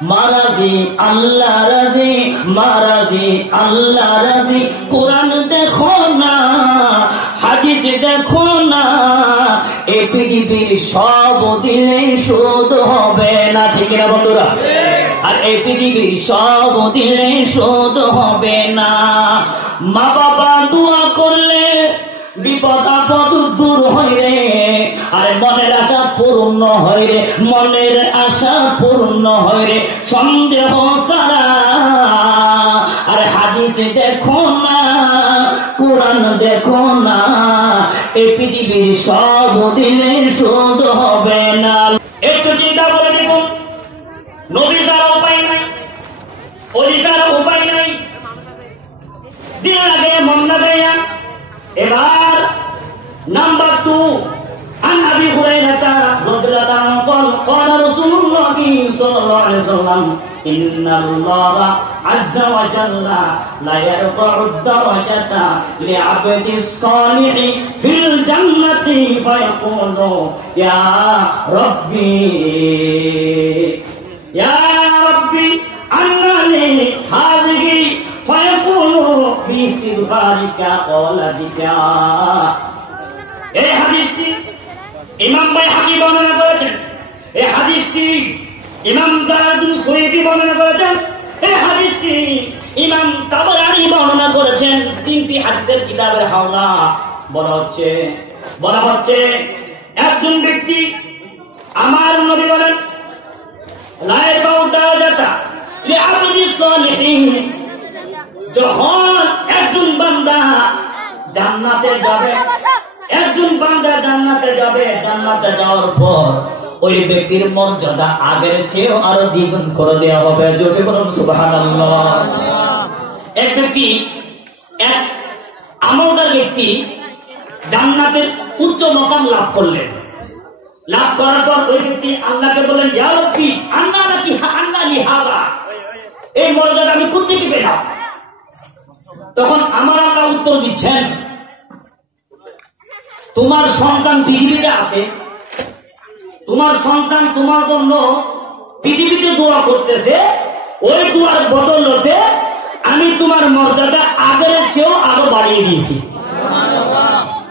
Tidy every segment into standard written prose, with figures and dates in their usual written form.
মারাজি আল্লাহ রাজি, মারাজি আল্লাহ রাজি। কোরআন দেখো না, হাদিস দেখো না, এই পৃথিবীর সব দিলে শোধ হবে না, ঠিক না বন্ধুরা? আর এই পৃথিবীর সব দিলে শোধ হবে না। মা বাবা দোয়া করলে বিপদ আপদ দূর হয় রে, আরে মনের আশা পূর্ণ হয় রে, মনের আশা পূর্ণ হয় রে, সন্দেহ সারা। আরে হাদিস দেখো না, কোরআন দেখো না, এই পৃথিবীর সব দিলে শোধ হবে না। একটু চিন্তা করে দেখুন, নবী ছাড়া উপায় নাই, অলি ছাড়া উপায় নাই, দিন লাগে মন না দেয়া। এবার নাম্বার 2, عن أبي هريرة رضي الله عنه قال قال رسول الله صلى الله عليه وسلم إن الله عز وجل لا يرفع الدرجة لعبد الصالح في الجنة فيقول يا ربي يا ربي أن لي هذه فيقول في استغفارك قال بك। এই হাদিসটি ইমাম বাইহাকী বর্ণনা করেছেন, এই হাদিসটি ইমাম দারাদুল সুয়ুতি বর্ণনা করেছেন, এই হাদিসটি ইমাম তাবরানী বর্ণনা করেছেন। তিনটি হাদিসের কিতাবের হাওলা বলা হচ্ছে একজন ব্যক্তি, আমার নবী বলেন লা ইয়ারফাউ দারাজাতা লিআবদিস সালিহিন, যখন একজন বান্দা জান্নাতে যাবে, একজন বান্দা জান্নাতে যাবে, জান্নাতে যাওয়ার পর ওই ব্যক্তির মর্যাদা আগের চেয়েও আরো দ্বিগুণ করে দেওয়া হবে। জোরে বলুন সুবহানাল্লাহ। এক ব্যক্তি, এক আমলদার ব্যক্তি জান্নাতের উচ্চ মাকাম লাভ করলেন। লাভ করার পর ওই ব্যক্তি আল্লাহকে বললেন ইয়া রাব্বি আন্না লাকি আন্না লি হাযা, এই মর্যাদা আমি কোথা থেকে পেলাম? তখন আমার আল্লাহ উত্তর দিচ্ছেন, তোমার সন্তান পৃথিবীতে আছে, তোমার সন্তান তোমার জন্য পৃথিবীতে দোয়া করতেছে, ওই দোয়ার বদলতে আমি তোমার মর্যাদা আগের চেয়েও আরো বাড়িয়ে দিয়েছি।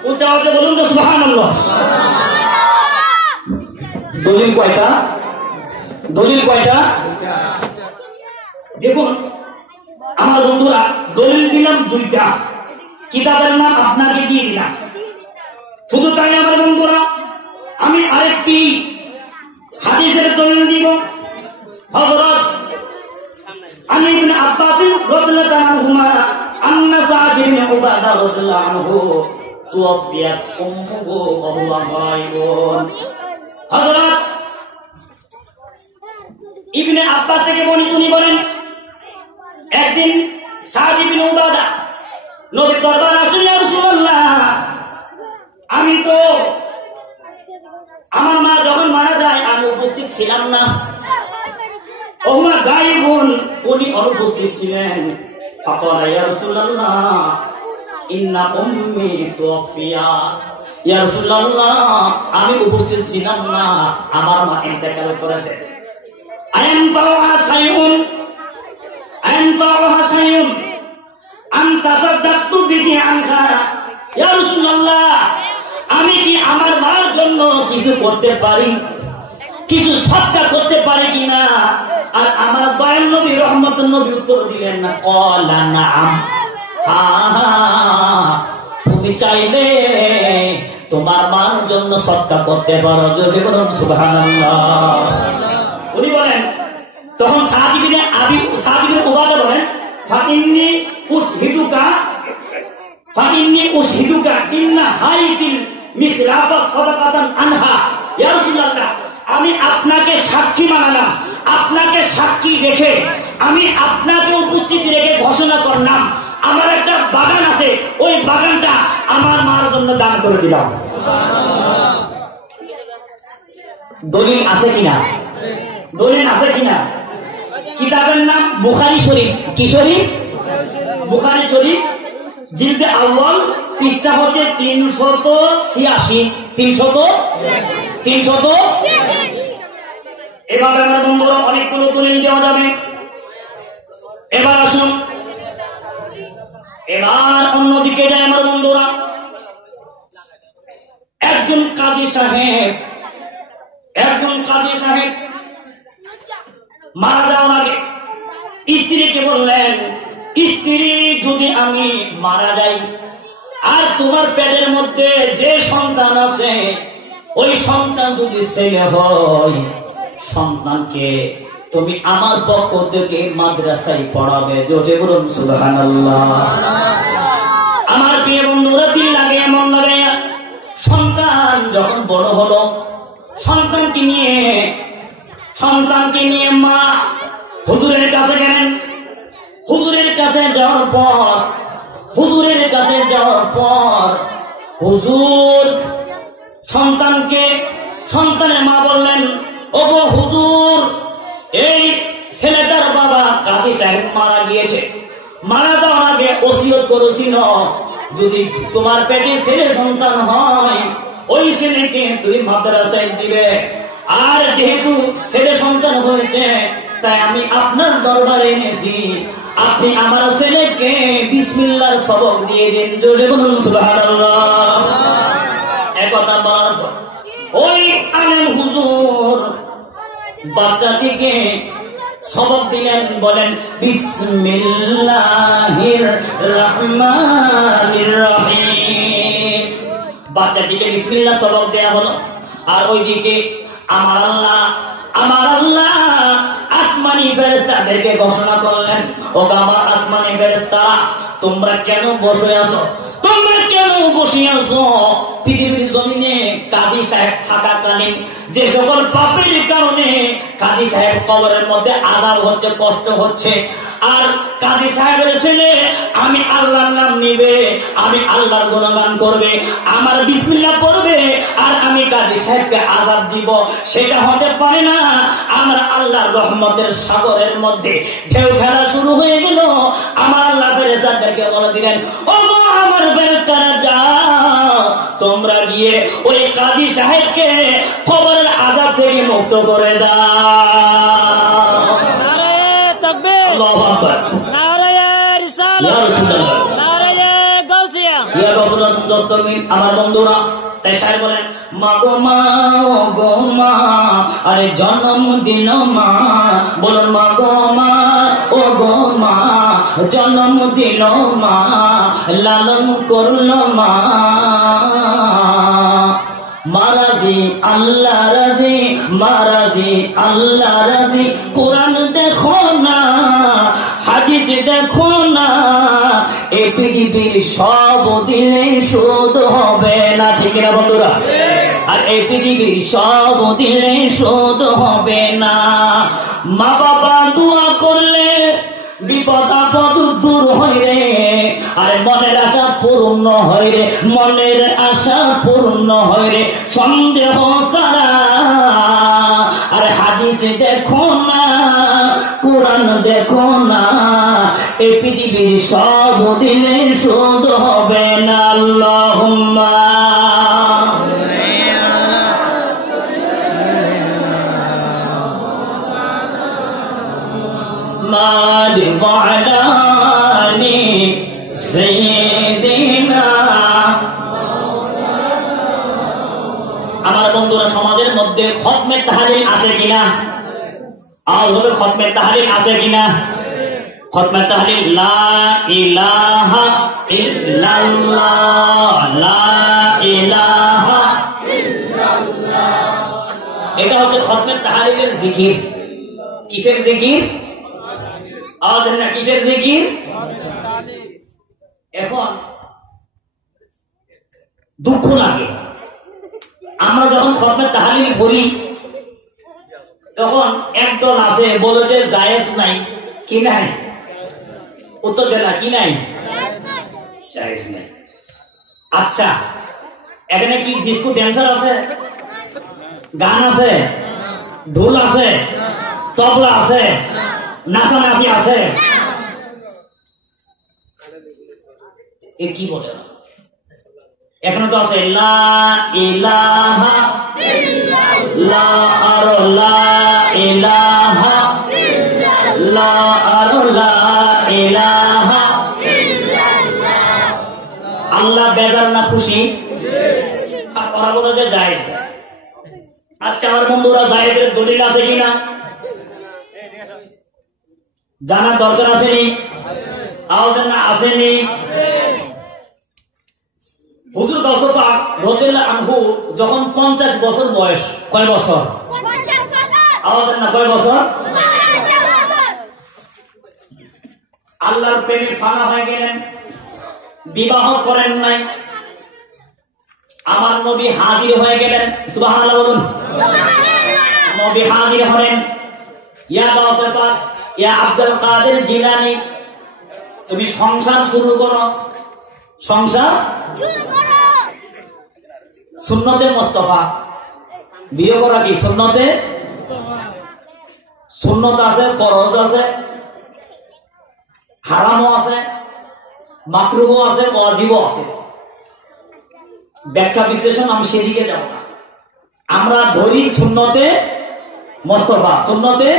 উচ্চ আওয়াজে বলুন তো সুবহানাল্লাহ। দলিল কয়টা? দলিল কয়টা? দেখুন আমার বন্ধুরা, দলিল দিলাম 2টা, কিতাবের নাম আপনাকে দিয়ে দিলাম। শুধু তাই আমার বন্ধুরা, আমি আরেকটি হাদিসের দলিল দিব। হযরত আলী ইবনে আব্বাস রাদিয়াল্লাহু আনহুমা আন্না সাদ ইবনে উবাদা রাদিয়াল্লাহু আনহু তুওফিয়াত উম্মুহু ওয়া হুয়া গায়বুন। হযরত ইবনে আব্বাস থেকে তিনি বলেন একদিন সাদ ইবনে উবাদা নবীর দরবারে আসলেন, ইয়া রাসূলুল্লাহ আমি তো আমার মা যখন মারা যায় আমি উপস্থিত ছিলাম না, ওমা গায়বুন, উনি অনুপস্থিত ছিলেন। ফাকালা ইয়া রাসূলুল্লাহ ইন্না উম্মি তুওফিয়া, ইয়া রাসূলুল্লাহ আমি উপস্থিত ছিলাম না, আমার মা ইন্তেকাল করেছে। আনতাওহা শাইউন আনতা তাদাক্তু বিহি আনহা, ইয়া রাসূলুল্লাহ আমি কি আমার মার জন্য কিছু করতে পারি, কিছু সদকা করতে পারি কিনা? আর আমার দয়াল নবী রহমতুল নবী উত্তর দিলেন না, ক্বালা নাআম, হ্যাঁ তুমি চাইলে তোমার মার জন্য সদকা করতে পারো। জোরে বলুন সুবহানাল্লাহ। উনি বলেন, তখন সাদ ইবনে উবাদা বলেন ফাইন্নী উশহিদুকা ইন্না হাইতিল মিসরাফা সাদাকাতান আনহা, ইয়া রাসূলুল্লাহ আমি আপনাকে সাক্ষী বানালাম, আপনাকে সাক্ষী রেখে আমি আপনাকে উপস্থিতি রেখে ঘোষণা করলাম আমার একটা বাগান আছে, ওই বাগানটা আমার মার জন্য দান করে দিলাম। দলিল আছে কিনা? দলিল আছে কিনা? কিতাবের নাম বুখারী শরীফ। কি শরীফ? বুখারী শরীফ, জিলদে আউয়াল, পৃষ্ঠা হচ্ছে 386। 386 এভাবে আমরা বন্ধুরা অনেকগুলো দলিল দেওয়া যাবে। এবার আসুন, এবার অন্যদিকে যায় আমার বন্ধুরা। একজন কাজী সাহেব মারা যাওয়ার আগে স্ত্রীকে বললেন, স্ত্রী, যদি আমি মারা যাই আর তোমার পেটের মধ্যে যে সন্তান আছে ওই সন্তান যদি ছেলে হয়, সন্তানকে তুমি আমার পক্ষ থেকে মাদ্রাসায় পড়াবে। জোরে বলুন সুবহানাল্লাহ। আমার প্রিয় বন্ধুরা, দিল লাগে এমন লাগে, সন্তান যখন বড় হলো, সন্তানকে নিয়ে মা হুজুরের কাছে গেলেন। হুজুরের কাছে যাওয়ার পর হুজুর সন্তানের মা বললেন, ওগো হুজুর, এই ছেলেটার বাবা কাজী সাহেব মারা গিয়েছে। মারা যাওয়ার আগে ওসিয়ত করেছিল, যদি তোমার পেটে ছেলে সন্তান হয় ওই ছেলেকে তুমি মাদ্রাসায় দিবে। আর যেহেতু ছেলে সন্তান হয়েছে, তাই আমি আপনার দরবারে এনেছি, আপনি আমার ছেলেকে বিসমিল্লাহর সবক দিয়ে দিন। জোরে বলুন সুবহানাল্লাহ। একথা বলার পর ওই আলেম হুজুর বাচ্চাটিকে সবক দিলেন, বলেন বিসমিল্লাহির রহমানির রহিম। বাচ্চাটিকে বিসমিল্লাহ সবক দেয়া হলো। আর ওইদিকে আমার আল্লাহ আসমানি ফেরেশতাদেরকে ঘোষণা করলেন, ও আমার আসমানি ফেরেশতা, তোমরা কেন বসে আছো? পৃথিবীর জমিনে কাজী সাহেব থাকাকালীন যে সকল পাপের কারণে কাজী সাহেব কবরের মধ্যে আযাব হচ্ছে, কষ্ট হচ্ছে, আর কাজী সাহেবের ছেলে আমি আল্লাহর নাম নিবে, আমি আল্লাহর গুণগান করবে, আমার বিসমিল্লাহ পড়বে, আর আমি কাজী সাহেবকে আযাব দিব, সেটা হতে পারে না। আমার আল্লাহর রহমতের সাগরের মধ্যে ঢেউ খেলা শুরু হয়ে গেল। আমার আল্লাহ ফেরেশতাদেরকে বলে দিলেন, ও আমার ফেরেশতারা, যাও তোমরা গিয়ে ওই কাজী সাহেবকে কবরের আযাব থেকে মুক্ত করে দাও। আল্লাহু আকবার। আমার বন্ধুরা, তাই সাহেব বলেন, মা গো মা, আরে জন্ম দিল মা, বলুন মা গো মা, ও গো মা, জন্ম দিল মা, লালন করলো মা। মারাজি আল্লাহ রাজি, মারাজি আল্লাহ রাজি, কোরআন দেখো না, হাদিস দেখো না, এই পৃথিবীর সব দিলে শোধ হবে না। ঠিক না বন্ধুরা? আর এই পৃথিবীর সব দিলে শোধ হবে না। মা বাবা দোয়া করলে বিপদ আপদ দূর হয় রে, আর মনের আশা পূর্ণ হয় রে, মনের আশা পূর্ণ হয় রে, সন্দেহ ছাড়া। আর হাদিস দেখো না, কোরআন দেখো না, এই পৃথিবীর সব দিলে শোধ হবে না। আল্লাহুম্মা মাদিবানি সাইয়্যিদিনা। আমার বন্ধুরা, সমাজের মধ্যে খতমে তাহলিল আছে কিনা? আর হলো খতমে তাহলিল আছে কিনা? খতমে তাহলিল লা ইলাহা ইল্লাল্লাহ, লা ইলাহা ইল্লাল্লাহ, এটা হচ্ছে খতমে তাহলিলের জিকির। কিসের জিকির? আওয়াজ না, কিসের জিকির? এখন দুঃখ লাগে, আমরা যখন খতমে তাহলিল পড়ি তখন একদল আছে বলে যে জায়েজ নাই। কি নাই? উত্তর দেয় না, কি নাই? জায়েজ নাই। আচ্ছা, এখানে কি ডিস্কো ড্যান্সার আছে, গান আছে, ঢোল আছে, তবলা আছে, নাচানাচি আছে? এ কি বলে? এখানে তো আছে লা ইলাহা ইল্লাল্লাহ, আর লা ইলাহা ইল্লাল্লাহ। খুশি? আর ওরা বলে যে যায়। আচ্ছা আমার বন্ধুরা, জায়েজের দলিল আছে কিনা জানার দরকার আসেনি? আওয়াজ না আসেনি? হুজুর গাউসে পাক রাদিয়াল্লাহু আনহু যখন 50 বছর বয়স, কয় বছর? আওয়াজ না, কয় বছর? আল্লাহর প্রেমে ফানা হয়ে গেলেন, বিবাহ করেন নাই। আমার নবী হাজির হয়ে গেলেন, সুবহানাল্লাহ বলুন। নবী হাজির হলেন, ইয়া গাউসে পাক, ইয়া আব্দুল কাদের জিলানী, তুমি সংসার শুরু করো। সংসার শুরু করো। সুন্নতে মুস্তাফা, বিয়ে করা কি সুন্নতে? সুন্নত আছে, ফরজ আছে, হারামও আছে, মাকরুহও আছে, ওয়াজিবও আছে। ব্যাখ্যা বিশ্লেষণ আমি সেদিকে যাব না, আমরা ধরি সুন্নতে মুস্তাফা। সুন্নতে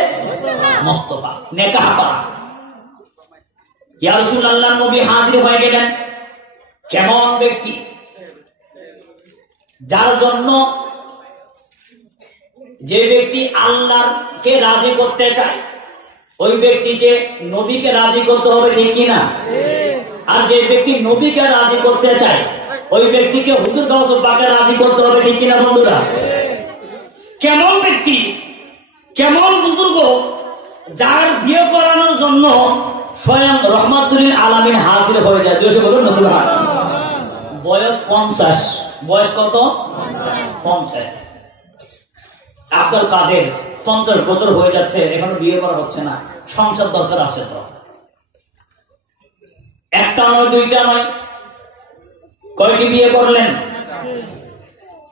মুস্তাফা নেকাহ করা। ইয়া রাসূলুল্লাহ, নবী হাজির হয়ে গেলেন। কেমন ব্যক্তি? যার জন্য যে ব্যক্তি আল্লাহকে রাজি করতে চায় ওই ব্যক্তিকে নবীকে রাজি করতে হবে, ঠিক কিনা? আর যে ব্যক্তি নবীকে রাজি করতে চায় ওই ব্যক্তিকে হুজুর গাউসে পাককে রাজি করতে হবে, ঠিক কিনা বন্ধুরা? কেমন ব্যক্তি, কেমন বুজুর্গ যার বিয়ে করানোর জন্য স্বয়ং রহমাতুল আলামিন হাজির হয়ে যায়। জোরে বলুন না সুবহানাল্লাহ। বয়স 50। বয়স কত? 50। আব্দুল কাদের 50 বছর হয়ে যাচ্ছে, এখনো বিয়ে করা হচ্ছে না। সংসার দরকার আছে তো। একটা নয়, দুইটা নয়, কয়টি বিয়ে করলেন?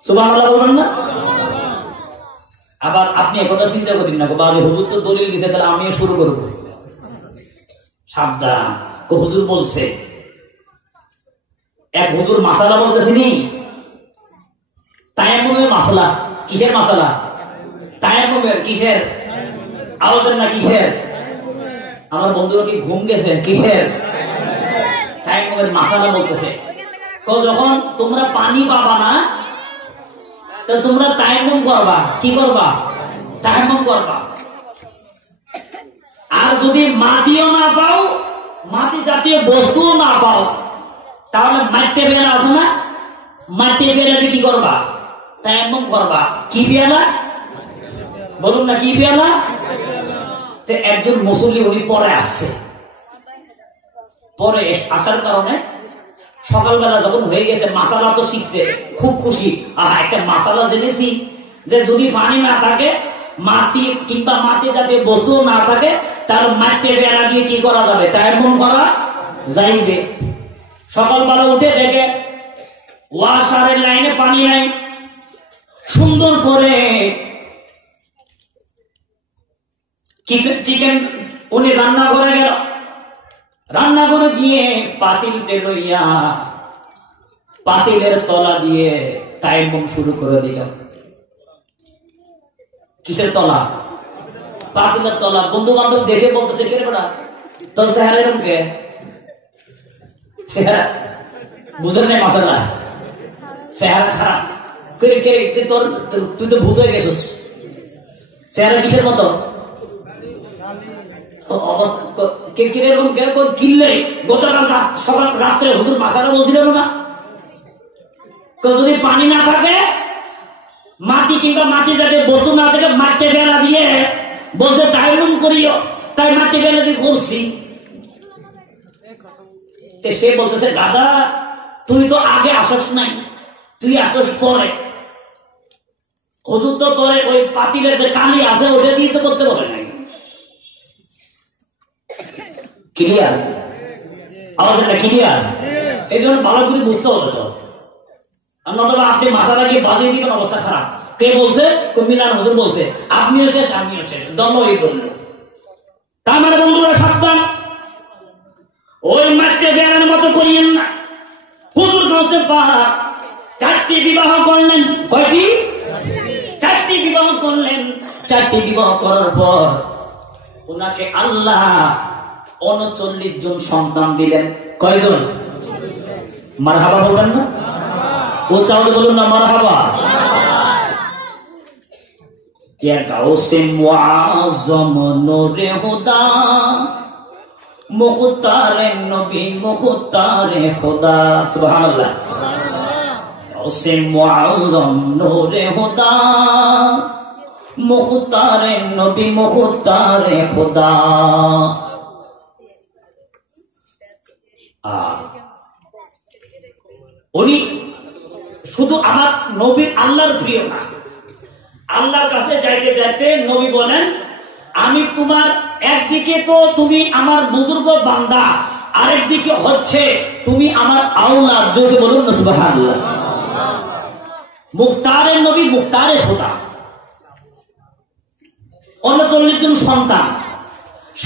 সুবহানাল্লাহ বলবেন না? আবার আপনি একথা চিন্তা করেন না, বাবা হুজুর তো দলিল দিছে, তাহলে আমিও শুরু করবো। সাবধান, হুজুর বলছে। এক হুজুর মাসালা বলতেছিনি, তায়াম্মুমের মাসালা। কিসের মাসালা? তায়াম্মুমের। কিসের? আওয়াজ না, কিসের? আমার বন্ধুরা কি ঘুম গেছে? কিসের? তায়াম্মুমের মাসালা বলতেছে। তো যখন তোমরা পানি পাবা না, তো তোমরা তায়াম্মুম করবা। কি করবা? তায়াম্মুম করবা। আর যদি মাটিও না পাও, মাটি জাতীয় বস্তুও না পাও, তাহলে মাটি পেয়ালা আছে না, মাটি পেয়ালাতে কি করবা? তায়াম্মুম করবা। কি পেয়ালা বলুন না, কি পেয়ালা? তো একজন মুসল্লি উনি পরে আসছে, পরে আসার কারণে সকালবেলা যখন হয়ে গেছে, মাসালা তো শিখছে, খুব খুশি। একটা মাসালা জেনেছি যে যদি পানি না থাকে, মাটি কিংবা মাটি জাতীয় বস্তু না থাকে, তার মাটি বেড়া দিয়ে কি করা যাবে? তায়াম্মুম করা যাইবে। সকালবেলা উঠে দেখে ওয়াশারের লাইনে পানি নাই। সুন্দর করে চিকেন উনি রান্না করে গেল। রান্না করে গিয়ে পাতিলতে লইয়া পাতিলের তলা দিয়ে তায়াম্মুম শুরু করে দিল। কিসের তলা? পাতিলের তলা। বন্ধু বান্ধব দেখে বলতেছে, কে বড়া তোর চেহারা এরকম কে? চেহারা বুঝলেন না? মাসাল্লাহ, চেহারা খারাপ। তোর তুই তো ভূত হয়ে গেছিস। চেহারা কিসের মতো? কিরকম কিরকম কিনলে গতকাল সকাল রাত্রে হুজুর মাথাটা বলছিল না, যদি পানি না থাকে, মাটি কিংবা মাটি যাতে বস্তু না থাকে, মাটি ফেলা দিয়ে বলছে তায়াম্মুম করিও, তাই মাটি ফেলা দিয়ে করছি। সে বলতেছে, দাদা তুই তো আগে আসস নাই, তুই আসস পরে। হুজুর তো তোরে ওই পাতিলের যে কালি আছে ওটা দিয়ে তো করতে বলে নাই। ক্লিয়ার? আওয়াজটা ক্লিয়ার? এই জন্য ভালো করে বুঝতে হবে তো, নতুবা আপনি মাথা লাগিয়ে বাজিয়ে দিবেন, অবস্থা খারাপ। কে বলছে? মিলান হুজুর বলছে। আপনিও শেষ, আমিও শেষ, দণ্ড এই দণ্ড। তার মানে বন্ধুরা সাবধান, ওই মাঠে বেড়ানোর মতো করিয়েন না। হুজুর গাউসে পাক 4টি বিবাহ করলেন। কয়টি? 4টি বিবাহ করলেন। 4টি বিবাহ করার পর ওনাকে আল্লাহ 39 জন সন্তান দিলেন। কয়জন? মারহাবা বলবেন না? উচ্চারণ বলুন না মারহাবা। গাউসে মুআজ্জম নূরে হুদা মুখতারে নবী মুখতারে খোদা সুবহানাল্লাহ। গাউসে মুআজ্জম নূরে হুদা মুখতারে নবী মুখতারে খোদা। উনি শুধু আমার নবীর আল্লাহর প্রিয় না, আল্লাহর কাছে যাইতে যাইতে নবী বলেন আমি তোমার একদিকে তো তুমি আমার বুজুর্গ বান্দা, আরেকদিকে হচ্ছে তুমি আমার আওলাদ। জোরে বলুন না সুবহানাল্লাহ। মুখতারের নবী মুখতারে খোদা। 39 জন সন্তান,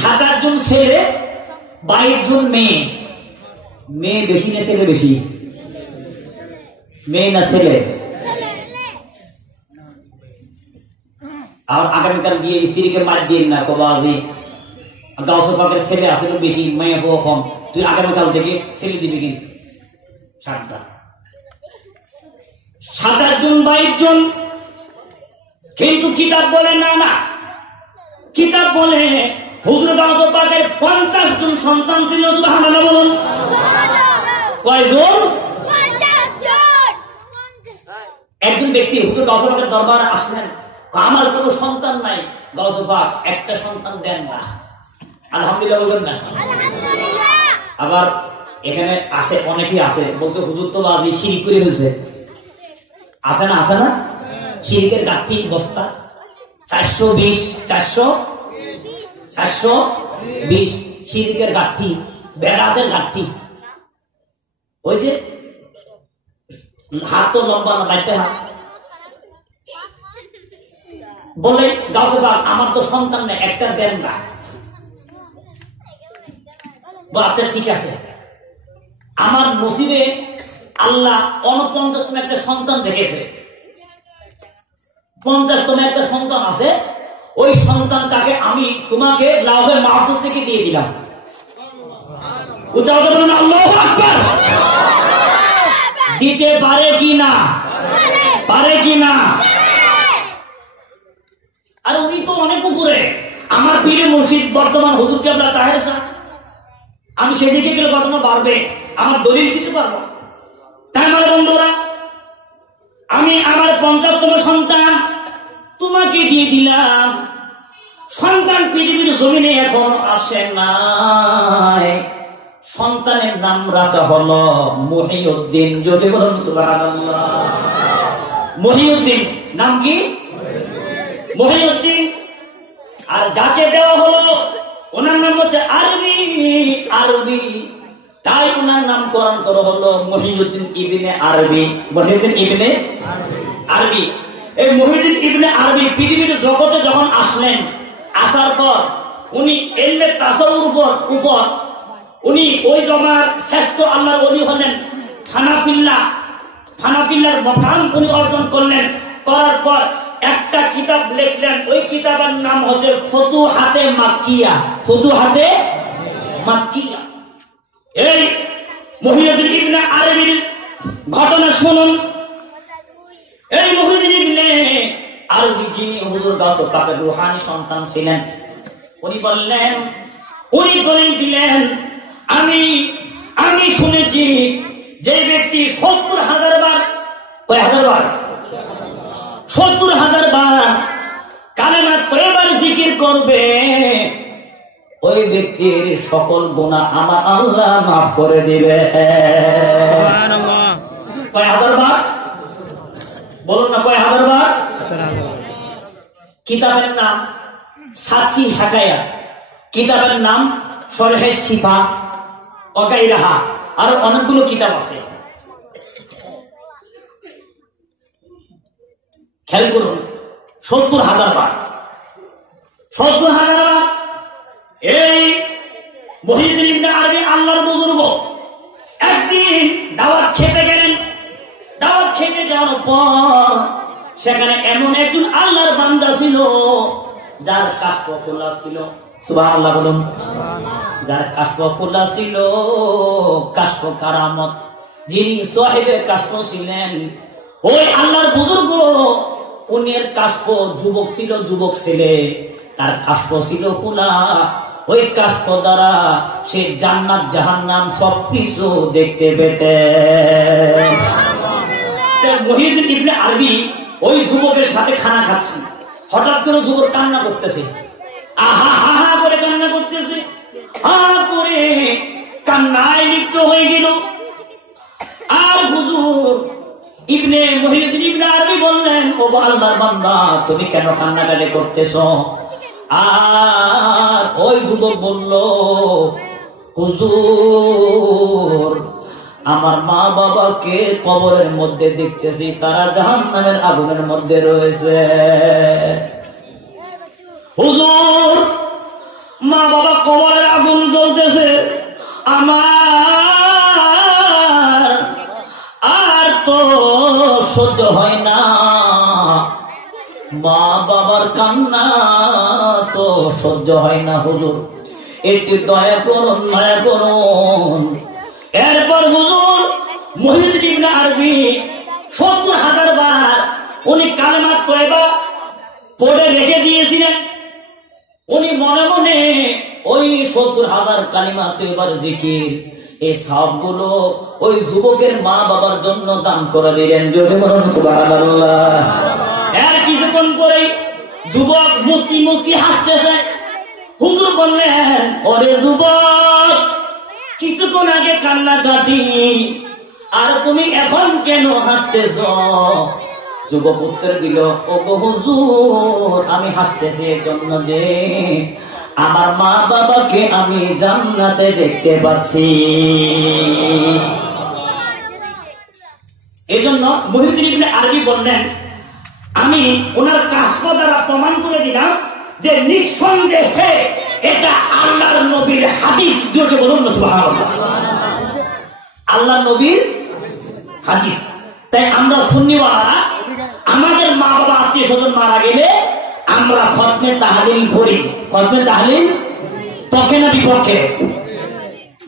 7 জন ছেলে, 22 জন মেয়ে। মেয়ে বেশি না ছেলে বেশি? মেয়ে না ছেলে? আর আগামীকাল গিয়ে স্ত্রীকে মার দিয়ে না কবাজি গাউসে পাকের ছেলে আসলে বেশি, মেয়ে হো কম, তুই আগামীকাল থেকে ছেলে দিবি কিন্তু সাবধান। 7 জন 22 জন, কিন্তু কিতাব বলে না না, কিতাব বলে হুজুর গাউসে পাকের 50 জন সন্তান ছিল। সুবহানাল্লাহ বলুন। কয়জন? 50 জন। একজন ব্যক্তি হুজুর গাউসে পাকের দরবারে আসলেন, আমার কোন সন্তান নাই, গাউসে পাক একটা সন্তান দেন না। আলহামদুলিল্লাহ বলবেন না? আবার এখানে আছে অনেকেই আছে বলতে হুজুর তো বাজি শিরিক করে ফেলছে, আছে না? আছে না? শিরিকের গাঠি বস্তা 420 শিরিকের গাঠি, বেড়াতের গাঠি। ওই যে হাত তো লম্বা না, বাইতে হাত বলে গাউসে পাক আমার তো সন্তান নেই, একটা দেন না। আচ্ছা ঠিক আছে, আমার নসিবে আল্লাহ 49তম একটা সন্তান রেখেছে, 50তম একটা সন্তান আছে, ওই সন্তানটাকে আমি তোমাকে লাউহে মাহফুজ থেকে দিয়ে দিলাম। আল্লাহু আকবার। দিতে পারে কি না? পারে কি না? আর উনি তো অনেক উপরে, আমার পীর মুর্শিদ বর্তমান হুজুর কেবলা তাহের সাহেব, আমি সেদিকে গেলে ঘটনা বাড়বে, আমার দলিল দিতে পারবো। তাই আমার বন্ধুরা, আমি আমার 50তম সন্তান তোমাকে দিয়ে দিলাম। সন্তান পৃথিবীর জমিনে এখনো আসে নাই, সন্তানের নাম রাখা হলো মহিউদ্দিন। জোরে বলুন সুবহানাল্লাহ। মহিউদ্দিন নাম কি? মহিউদ্দিন। আর যাকে দেওয়া হলো ওনার নাম হচ্ছে আরবি, তাই ওনার নামকরণ করা হলো মহিউদ্দিন ইবনে আরবি। মহিউদ্দিন ইবনে আরবি। এই মহিউদ্দিন ইবনে আরবি পৃথিবীর জগতে যখন আসলেন, আসার পর উনি ইলমে তাসাউফের উপর উনি ওই জমার শ্রেষ্ঠ আল্লাহর ওলি হলেন। হানাফিল্লার মকাম উনি অর্জন করলেন। করার পর একটা কিতাব লিখলেন, ওই কিতাবের নাম হচ্ছে ফুতুহাতে মাক্কিয়া। ফুতুহাতে মাক্কিয়া। এই মহিউদ্দিন ইবনে আরবির ঘটনা শুনুন। এই মহিউদ্দিন ইবনে আরবি যিনি হুজুর গাউসে পাকের রূহানি সন্তান ছিলেন, উনি বললেন, উনি দলিল দিলেন, আমি শুনেছি যে ব্যক্তি 70,000 বার, কয় হাজার বার? 70,000 বার কালেমা তয়্যিবার জিকির করবে, ওই ব্যক্তির সকল গুনাহ আমার আল্লাহ মাফ করে দিবে। সুবহানাল্লাহ। কয় হাজার বার? বলুন না, কয় হাজার বার? কিতাবের নাম সাচি হাকায়া, কিতাবের নাম শরহে শিফা, অকাইরাহা, আর অনেকগুলো কিতাব আছে। খেয়াল করুন, 70,000 বার, 70,000 বার। এই মহিউদ্দিন ইবনে আরবি আল্লাহর বুজুর্গ একদিন দাওয়াত খেতে গেলেন। দাওয়াত খেতে যাওয়ার পর সেখানে এমন একজন আল্লাহর বান্দা ছিল যার কাশফ খোলা ছিল। সুবহানাল্লাহ বলুন। যার কাশফ খোলা ছিল, কাশফ কারামত, যিনি সাহেবে কাশফ ছিলেন, ওই আল্লাহর বুজুর্গ, উনির কাশফ যুবক ছিল, যুবক ছেলে, তার কাশফ ছিল খোলা। ওই কাশফ দ্বারা সে জান্নাত জাহান্নাম সবকিছু দেখতে পেতে। মুহিউদ্দিন ইবনে আরবি ওই যুবকের সাথে খানা খাচ্ছেন, হঠাৎ করে যুবক কান্না করতেছে, আহা হা হা করে কান্না করতেছে, হা করে কান্নায় লিপ্ত হয়ে গেল। আর হুজুর ইবনে মুহিউদ্দিন ইবনে আরবি বললেন, ও আল্লাহর বান্দা, তুমি কেন কান্নাকাটি করতেছ? আর ওই যুবক বলল, হুজুর, আমার মা বাবাকে কবরের মধ্যে দেখতেছি, তারা জাহান্নামের আগুনের মধ্যে রয়েছে। হুজুর, মা বাবা কবরের আগুন জ্বলতেছে, আমার আর তো সহ্য হয় না, মা বাবার কান্না তো সহ্য হয় না, হুজুর একটু দয়া করুন, দয়া করুন। এরপর হুজুর মুহিউদ্দিন ইবনে আরবি ৭০,০০০ বার উনি কালেমা তয়বা পড়ে রেখে দিয়েছিলেন। উনি মনে মনে ওই ৭০,০০০ কালিমা তয়বার জিকির, এই সবগুলো ওই যুবকের মা বাবার জন্য দান করে দিলেন। সুবহানাল্লাহ। এর কিছুক্ষণ পরেই যুবক মুস্তি মুস্তি হাসতেছে। হুজুর বললেন, ওরে যুবক, কিছুক্ষণ আগে কান্না কাটি, আর তুমি এখন কেন হাসতেছ? যুবক উত্তর দিল, ও গো হুজুর, আমি হাসতেছি এর জন্য যে আমার মা বাবাকে আমি জান্নাতে দেখতে পাচ্ছি। এই জন্য মুহিউদ্দিন ইবনে আরবি বললেন, আমি ওনার কাশফ দ্বারা প্রমাণ করে দিলাম যে নিঃসন্দেহে এটা আল্লাহর নবীর হাদিস। জোরে বলুন সুবহানাল্লাহ। আল্লাহর নবীর হাদিস। তাই আমরা সুন্নিওয়ালারা আমাদের মা বাবা আত্মীয় স্বজন মারা গেলে আমরা খতমে তাহলিল পড়ি। খতমে তাহলিল পক্ষে না বিপক্ষে?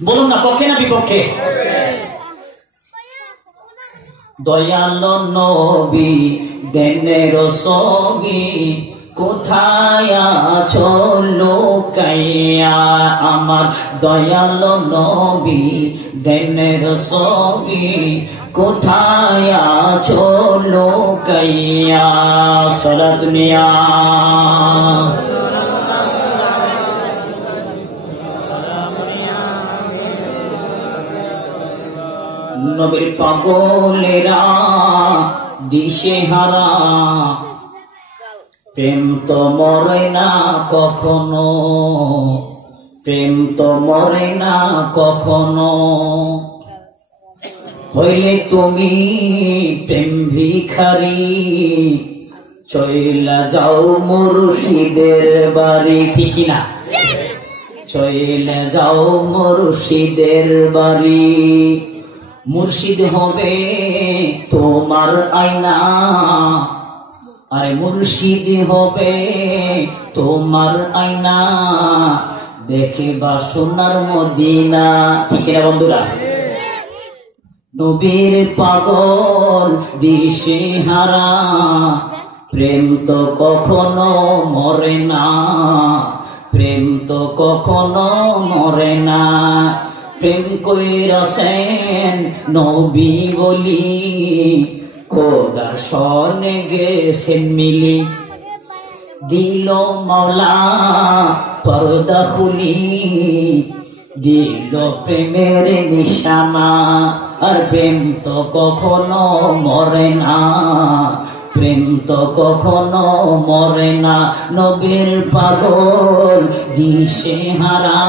বলুন না, পক্ষে না বিপক্ষে? দয়ালো নবী দেনের ছবি, কোথায় আছো লুকাইয়া? আমার দয়ালো নবী দেনের ছবি, কোথায় আছো লুকাইয়া? সালাত মিয়া নবীর পাগলেরা দিশেহারা, প্রেম তো মরে না কখনো, প্রেম তো মরে না কখনো। হইলে তুমি প্রেম ভিখারি, চইলা যাও মুর্শিদের বাড়ি। ঠিক না? চইলা যাও মুর্শিদের বাড়ি, মুর্শিদ হবে তোমার আয়না, আরে মুর্শিদ হবে তোমার আয়না, দেখিবা সোনার মদিনা। ঠিক না বন্ধুরা? নবীর পাগল দিশেহারা, প্রেম তো কখনো মরে না, প্রেম তো কখনো মরে না। প্রেম কইরাছেন নবী বলি, খোদার সনে গেছেন মিলি, দিল মাওলা পর্দা খুলি, দিল প্রেমের নিশানা। আর প্রেম তো কখনো মরে না, প্রেম তো কখনো মরে না। নবীর পাগল দিশেহারা,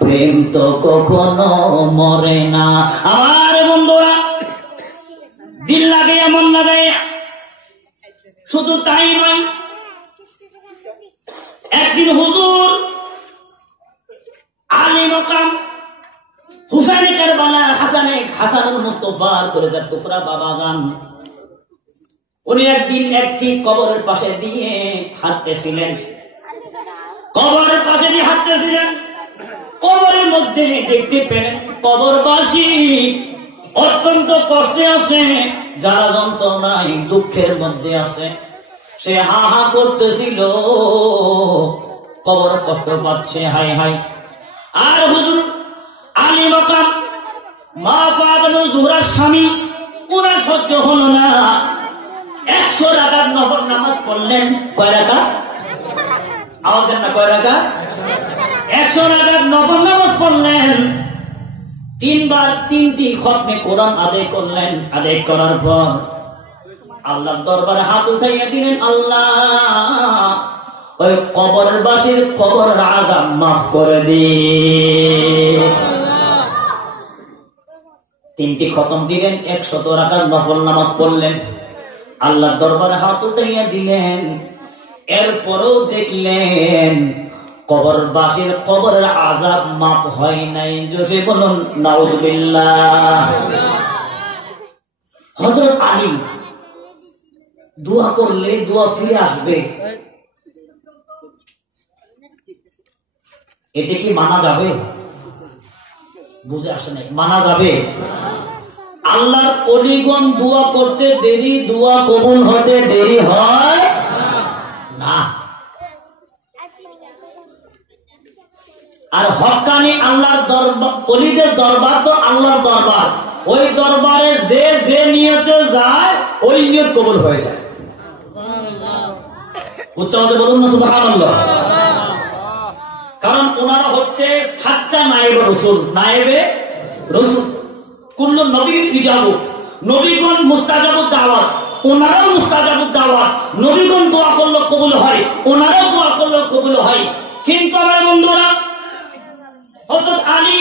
প্রেম তো কখনো মরে না। আমার বন্ধুরা, দিল লাগে এমন লাগে। শুধু তাই নয়, একদিন হুজুর আলী মকাম হুসাইনে কারবালা হাসানুল মুস্তাফার কলেজার টুকরা বাবা গান, উনি একদিন একটি কবরের পাশে দিয়ে হাঁটতেছিলেন। কবরের পাশে দিয়ে হাঁটতেছিলেন, কবরের মধ্যে দেখতে পেলেন কবরবাসী কষ্টে আছে, যারা যন্ত্রণায় দুঃখের মধ্যে আছে, সে হা হা করতেছিল, কবর কষ্ট পাচ্ছে, হাই হাই। আর হুজুর আলী মাকাম মা ফাতেমা জোহরার স্বামী, ওনার সহ্য হলো না, 100 রাকাত নফল নামাজ পড়লেন। কয় রাকাত? আওয়াজ না, কয় রাকাত? 100 রাকাত নফল নামাজ পড়লেন। 3 বার 3টি খতমে কোরআন আদায় করলেন। আদায় করার পর আল্লাহর দরবারে হাত উঠাইয়া দিলেন, আল্লাহ ওই কবরবাসীর কবর আযাব মাফ করে দিন। 3টি খতম দিলেন, 100 রাকাত নফল নামাজ পড়লেন, আল্লাহর দরবারে হাত উঠাইয়া দিলেন। এরপরও দেখলেন কবরবাসীর কবরের আযাব মাফ হয় নাই। জোরে বলুন নাউযুবিল্লাহ। হযরত আলী দোয়া করলে দোয়া ফিরে আসবে, এতে কি মানা যাবে? বুঝে আসে নাই, মানা যাবে? আল্লাহর ওলিগণ দোয়া করতে দেরি, দোয়া কবুল হতে দেরি হয় না। আর হক্কানি আল্লাহর দরবার, ওলিদের দরবার তো আল্লাহর দরবার, ওই দরবারে যে যে নিয়তে যায় ওই নিয়ত কবুল হয়ে যায়। উচ্চারণে বলুন না সুবহানাল্লাহ। কারণ ওনারা হচ্ছে সাচ্চা নায়েবে রাসূল, নায়েবে রাসূল। কুল্লু নবীর ইজাবত, নবীগণ মুস্তাজাবুদ দাওয়াত, ওনারাও মুস্তাজাবুদ দাওয়াত। নবীগণ দোয়া করলে কবুল হয়, ওনারাও দোয়া করলে কবুল হয়। কিন্তু আমার বন্ধুরা, হযরত আলী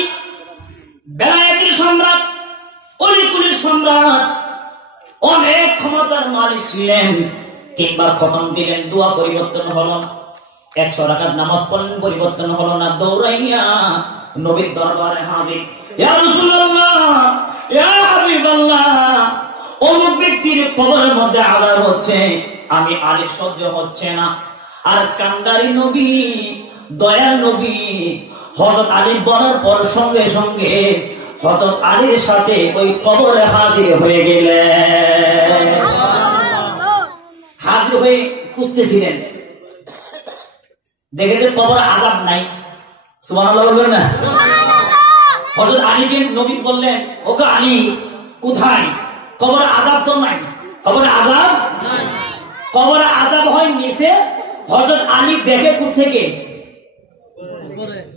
বেলায়েতের সম্রাট, অলিকুলের সম্রাট, অনেক ক্ষমতার মালিক ছিলেন। 3 বার খতম দিলেন, দোয়া পরিবর্তন হলো না। 100 রাকাত নামাজ পড়লেন, পরিবর্তন হলো না। দৌড়াইয়া নবীর দরবারে হাজির, ইয়া রাসূলুল্লাহ, ইয়া হাবিবাল্লাহ, অমুক ব্যক্তির কবরের মধ্যে আযাব হচ্ছে, আমি আলী সহ্য হচ্ছে না। আর কান্ডারি নবী, দয়াল নবী হযরত আলী বলার পর সঙ্গে সঙ্গে হযরত আলীর সাথে ওই কবরে হাজির হয়ে গেলেন। হাজির হয়ে খুঁজতেছিলেন, দেখে যে কবরে আযাব নাই। সুবহানাল্লাহ বলবেন না? হযরত আলীকে নবী বললেন, ওগো আলী, কোথায় কবরে আযাব? তো নাই, কবরে আযাব নাই। কবরে আযাব হয় নিচে, হযরত আলী দেখে কোত্থেকে?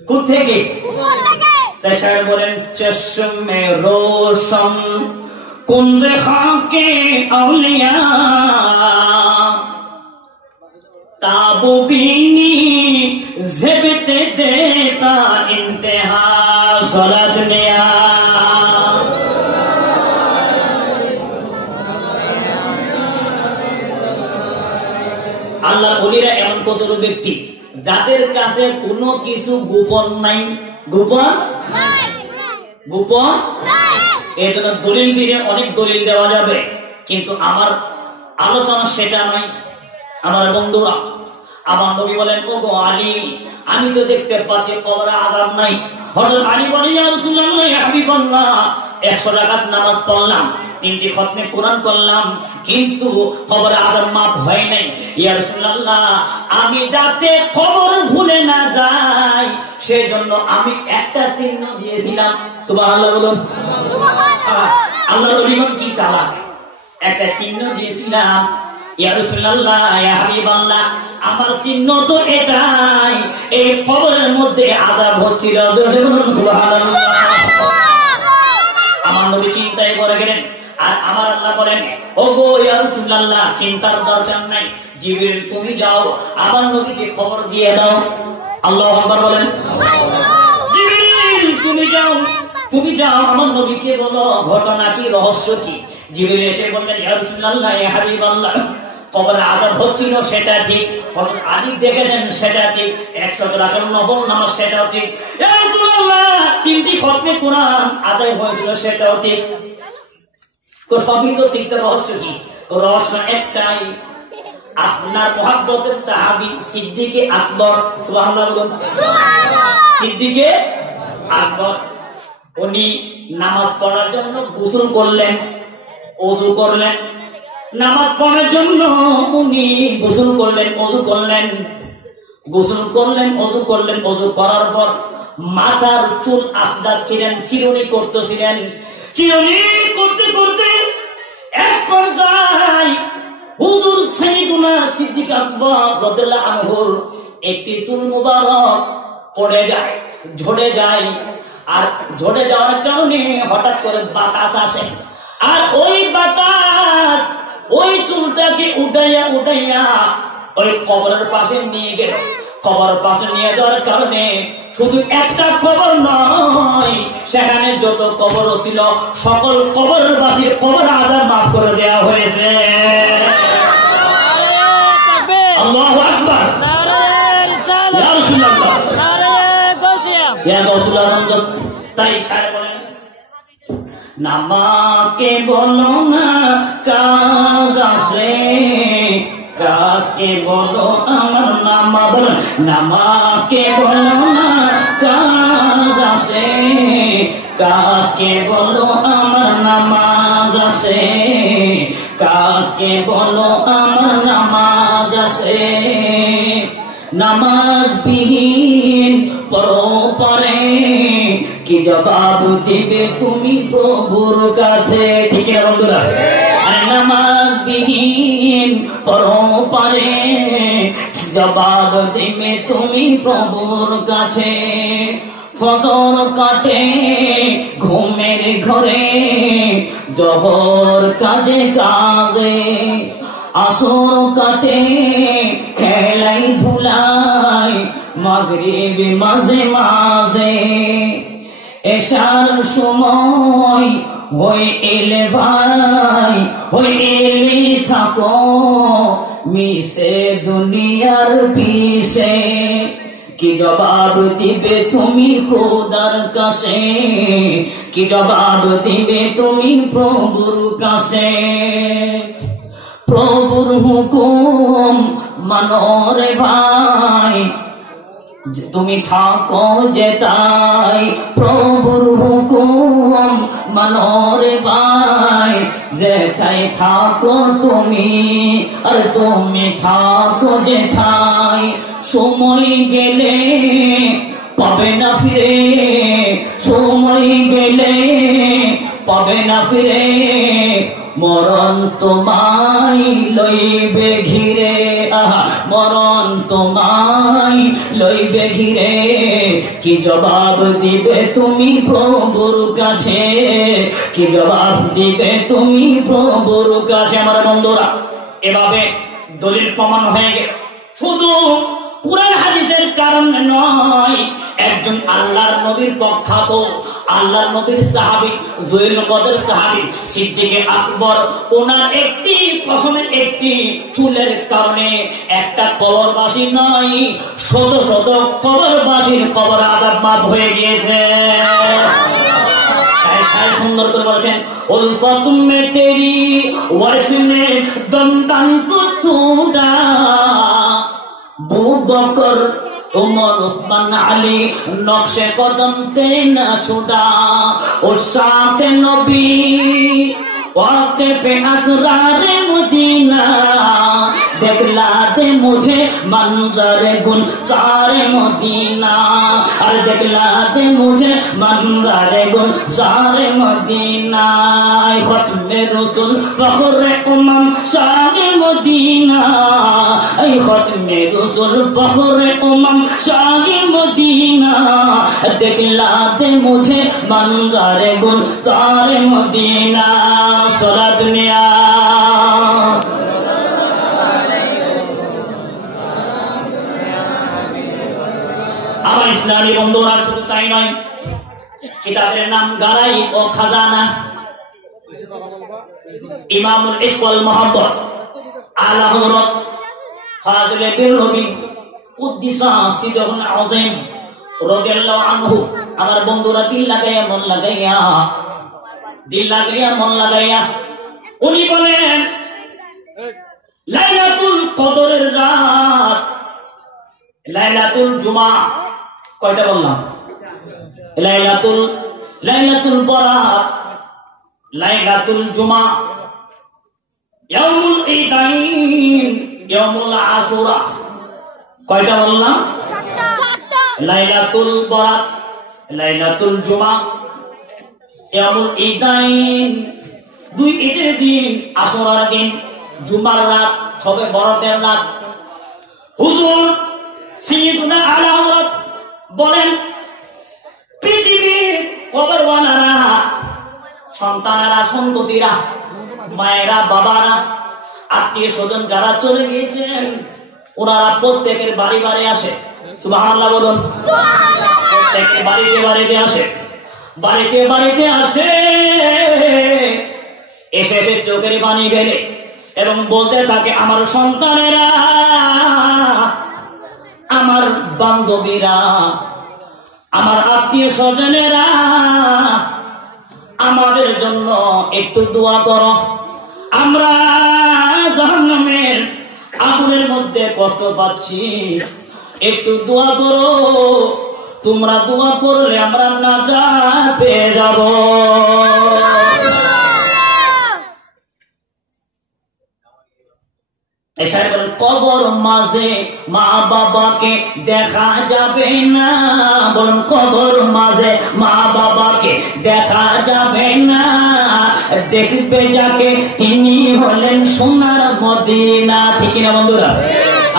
কোত্থেকে? তাই সাহেব বলেন, চশমে রোশন কুঞ্জ খাকে আউলিয়া তাবু বিনি ज़ेबते देता इंतहा सलात मिया। আল্লাহ বলিরা এমন কতগুলো ব্যক্তি যাদের কাছে কোনো কিছু গোপন নাই, গোপন গোপন। এই জন্য দলিল দিলে অনেক দলিল দেওয়া যাবে, কিন্তু আমার আলোচনা সেটা নয়। আমার বন্ধুরা, আমার নবী বলেন, ওগো আলী, আমি তো দেখতে পাচ্ছি কবরে আযাব নাই। হযরত আলী বলেন, ইয়া রাসূলুল্লাহ, ইয়া হাবিবাল্লাহ, 100 রাকাত নামাজ পড়লাম, 3টি খতমে কোরআন করলাম, কিন্তু কবরে আযাব মাফ হয় নাই। ইয়া রাসূলুল্লাহ, আমি যাতে কবর ভুলে না যাই সেজন্য আমি একটা চিহ্ন দিয়েছিলাম। সুবহানাল্লাহ বলুন। আল্লাহর নবীগণ কি চালাক, একটা চিহ্ন দিয়েছিলাম। ইয়া রাসূলুল্লাহ, ইয়া হাবিবাল্লাহ, আমার চিহ্ন তো এটাই, এই কবরের মধ্যে আযাব হচ্ছিল। সুবহানাল্লাহ। আমার নবী চিন্তায় পড়ে গেলেন। আর আমার আল্লাহ বলেন, ওগো ইয়া রাসূলুল্লাহ, চিন্তার দরকার নাই, জিবরিল তুমি যাও, আমার নবীকে খবর দিয়ে দাও। আল্লাহু আকবার বলেন। জিবরিল তুমি যাও, তুমি যাও, আমার নবীকে বলো ঘটনা কি, রহস্য কি। জিবরিল এসে বললেন, ইয়া রাসূলুল্লাহ, ইয়া হাবিবাল্লাহ, কবরে আযাব হচ্ছিল সেটা ঠিক, হযরত আলী দেখেছেন সেটা ঠিক, 100 রাকাত নফল নামাজ সেটাও ঠিক, ইয়া রাসূলুল্লাহ 3টি খতমে কোরআন আদায় হয়েছিল সেটাও ঠিক। তো সবই তো ঠিক, তো রহস্য কি? রহস্য একটাই, আপনার মুহাব্বতের সাহাবী সিদ্দিকে আকবর, সুবহানাল্লাহ বলুন। সিদ্দিকে আকবর, উনি নামাজ পড়ার জন্য গোসল করলেন, ওযু করলেন, নামাজ পড়ার জন্য উনি গোসল করলেন, ওযু করলেন, গোসল করলেন, ওযু করলেন। ওযু করার পর মাথার চুল আসদাচ্ছিলেন, চিরুনি করতেছিলেন। চিরুনি করতে করতে এক পর্যায়ে হুজুর সাইয়েদুনা সিদ্দিক আকবর রাদিয়াল্লাহু আনহুর একটি চুল মুবারক পড়ে যায়, ঝরে যায়। আর ঝরে যাওয়ার কারণে হঠাৎ করে বাতাস আসে, আর ওই বাতাস ওই চুলটাকে উঠাইয়া উঠাইয়া ওই কবরের পাশে নিয়ে গেল। কবরের পাশে নিয়ে যাওয়ার কারণে শুধু একটা কবর নয়, সেখানে যত কবর ছিল সকল কবরের বাসীর কবর আযাব মাফ করে দেওয়া হয়েছে। আল্লাহু আকবার। ইয়া রাসূলুল্লাহ, ইয়া রাসূলুল্লাহ। তাই সারা বলেন, নামাজকে বলো না কাজ আছে, কাজকে বলো আমার নামাজ। বলেন, নামাজকে বলো না কাজ আছে, কাজকে বলো আমার নামাজ আছে, কাজকে বলো আমার নামাজ আছে। নামাজ বিহীন পরপারে কি জবাব দিবে তুমি প্রভুর কাছে? ঠিক আছে বন্ধুরা, নামাজ বিহীন পরপারে জবাব দিবে তুমি প্রভুর কাছে। ফজর কাটে ঘুমের ঘরে, জহর কাজে কাজে, আসর কাটে খেলাই ধুলাই, মাগরিব মাঝে মাঝে। এশার সময় হয়ে এলে ভাই, হয়ে এলে থাকো মিশে দুনিয়ার পিছে। কি জবাব দিবে তুমি খোদার কাছে? কি জবাব দিবে তুমি প্রভুর কাছে? প্রভুর হুকুম মানো রে ভাই, তুমি থাকো যেতাই। প্রভুর হুকুম মানো রে ভাই, যেথাই থাকো তুমি, আর তুমি থাকো যেথাই। সময় গেলে পাবে না ফিরে, সময় গেলে পাবে না ফিরে, মরণ তোমায় লইবে ঘিরে। আহা, মরণ তোমায় লইবে ঘিরে। কি জবাব দিবে তুমি প্রভুর কাছে? কি জবাব দিবে তুমি প্রভুর কাছে? আমার বন্ধুরা, এভাবে দলিল প্রমাণ হয়ে গেল। শুধু কুরআন হাদিসের কারণে নয়, একজন আল্লাহর নবীর প্রখ্যাত আল্লাহর নবীর সাহাবী জুয়েল কদর সাহাবী সিদ্দিক আকবর, ওনার একটি পশমের একটি চুলের কারণে একটা কবরবাসী নয়, শত শত কবরবাসীর কবর আযাব মাফ হয়ে গিয়েছে। সুন্দর করে বলেছেন, উলফত মে তেরি ওয়ারিস মে দমদান কো ছুড়া, আবু বকর उमर उस्मान अली नक्शे कदम ते न छुड़ा, और साथ नबी वाक़े पे असरारे मदीना, देखला दे मुझे मंजरे गुलज़ारे मदीना, और देखला दे मुझे मंजरे गुलज़ारे मदीना। खत्मे रसूल फख्रे उम्मम शाहे मदीना, खत्मे रसूल फख्रे उम्मम शाहे मदीना, देखला दे मुझे मंजरे गुलज़ारे मदीना। सलात में আমার ইসলামী বন্ধুরা, শুধু তাই নয়, কিতাবের নাম গারাইব ও খাজানা। ইমামুল ইশক ওয়াল মুহাব্বত আলা হযরত ফাযিল বিন রবি কুদ্দিসা সিরহুল আযীম রাদিয়াল্লাহু আনহু। আমার বন্ধুরা, দিল লাগাইয়া মন লাগাইয়া, দিল লাগাইয়া মন লাগাইয়া উনি বলেন, লাইলাতুল কদরের রাত, লাইলাতুল জুমা, কয়টা বললাম? লাইলাতুল বরাত, লাইলাতুল জুমা, ইয়াউমুল ঈদাইন, ইয়াউমুল আশুরা। কয়টা বললাম? লাইলাতুল বরাত, লাইলাতুল জুমা, ইয়াউমুল ঈদাইন, দুই ঈদের দিন, আশুরার দিন, জুমার রাত, সবে বরাতের রাত। হুজুর সাইয়্যিদুনা আলা হযরত বলেন, পৃথিবীর কবরওয়ালারা, সন্তানেরা, সন্ততিরা, মায়েরা, বাবারা, আত্মীয় স্বজন যারা চলে গিয়েছেন, ওনারা প্রত্যেকের বাড়ি বাড়ি আসে। সুবহানাল্লাহ বলুন। প্রত্যেকের বাড়িতে বাড়িতে আসে, বাড়িতে বাড়িতে আসে, এসে এসে চোখের পানি ফেলে এবং বলতে থাকে, আমার সন্তানেরা, আমার বান্ধবীরা, আমার আত্মীয় স্বজনেরা, আমাদের জন্য একটু দোয়া করো। আমরা জাহান্নামের আগুনের মধ্যে কষ্ট পাচ্ছি, একটু দোয়া করো। তোমরা দোয়া করলে আমরা নাজাত পেয়ে যাব। কবর মাঝে মা বাবাকে দেখা যাবে না, বলুন কবর মাঝে মা বাবাকে দেখা যাবে না, দেখবে যাকে তিনি হলেন সোনার মদিনা। ঠিক না বন্ধুরা?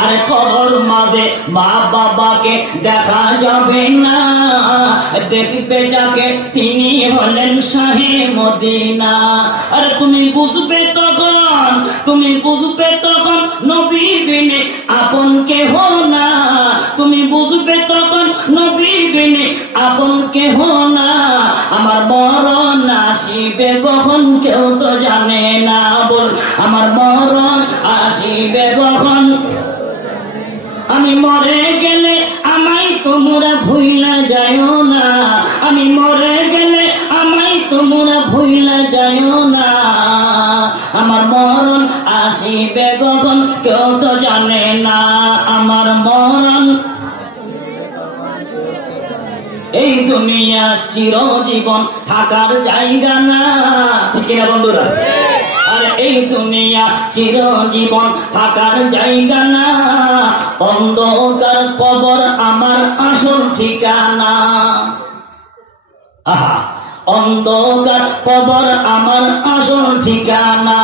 আরে কবর মাঝে মা বাবাকে দেখা যাবে না, দেখবে যাকে তিনি হলেন শাহে মদিনা। আরে তুমি বুঝবে তখন, তুমি বুঝবে তখন নবী বিনে আপন কেহ না, তুমি বুঝবে তখন নবী বিনে আপন কেহ না। আমার মরণ আসিবে কখন কেউ তো জানে না, বল আমার মরণ আসিবে কখন। আমি মরে গেলে আমায় তোমরা ভুইলা যাইও না, আমি মরে গেলে আমায় তোমরা ভুইলা যাইও না। আমার মরণ আসিবে কখন কেউ তো জানে না, আমার মরণ। এই দুনিয়া চিরজীবন থাকার জায়গা না। ঠিক না বন্ধুরা? আর এই দুনিয়া চিরজীবন থাকার জায়গা না, অন্ধকার কবর আমার আসল ঠিকানা। আহা, অন্ধকার কবর আমার আসল ঠিকানা।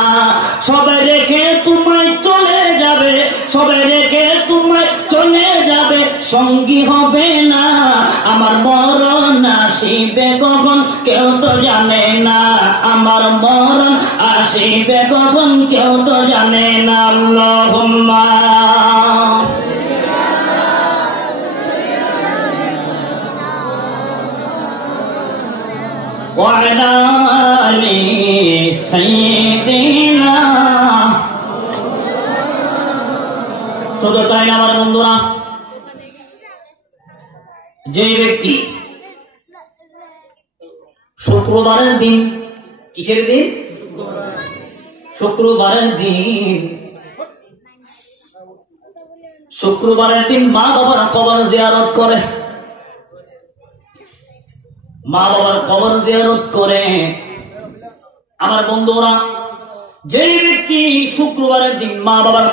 সবাই রেখে তোমায় চলে যাবে, সবাই রেখে তোমায় চলে যাবে, সঙ্গী হবে না। আমার মরণ আসিবে কখন কেউ তো জানে না, আমার মরণ আসিবে কখন কেউ তো জানে না। আল্লাহুম্মা ওয়ালা আলি সাইয়্যিদিনা। শুধু তাই না আমার বন্ধুরা, যে ব্যক্তি শুক্রবারের দিন, কিসের দিন? শুক্রবারের দিন, শুক্রবারের দিন মা বাবার কবর জিয়ারত করে, মা বাবার কবর জিয়ারত করে, আমার বন্ধুরা, যে ব্যক্তি শুক্রবারের দিন মা বাবার